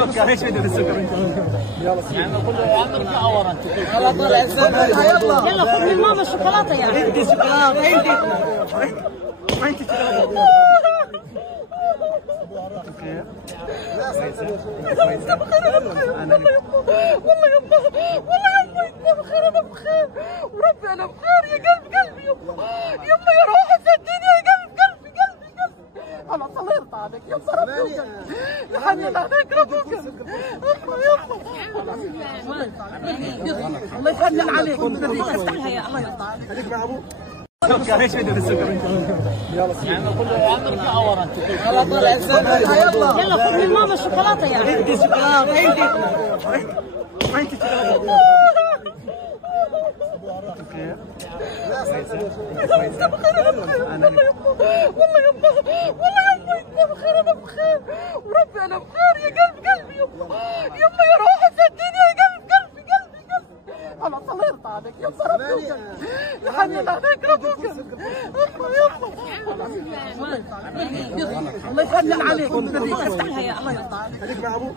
ايش بدي السكر يلا يعني كله ارجع ورا يلا طلع السكر يلا خذ من ماما الشوكولاته يا اخي. عندي شوكولاته عندي شوكولاته والله يما انت بخير انا بخير وربي انا بخير يا قلبي يما يا روحي سديني يا قلبي انا صليت عليك يما ربي يا حنين عليك ربك الله يحنن عليك يا الله يرضى عليك. ايش بدي السكر يلا يعني كله ارجع ورا يلا طلع السكر يلا خذ من ماما الشوكولاته يا اخي. عندي شوكولاته عندي شوكولاته انت بخير انا بخير والله يما انت بخير انا بخير وربي انا بخير يا قلبي يما يا روحي سديني يا قلبي انا صليت عليك يما ربي يا حنين عليك ربك الله يحنن عليك يا الله يرضى عليك.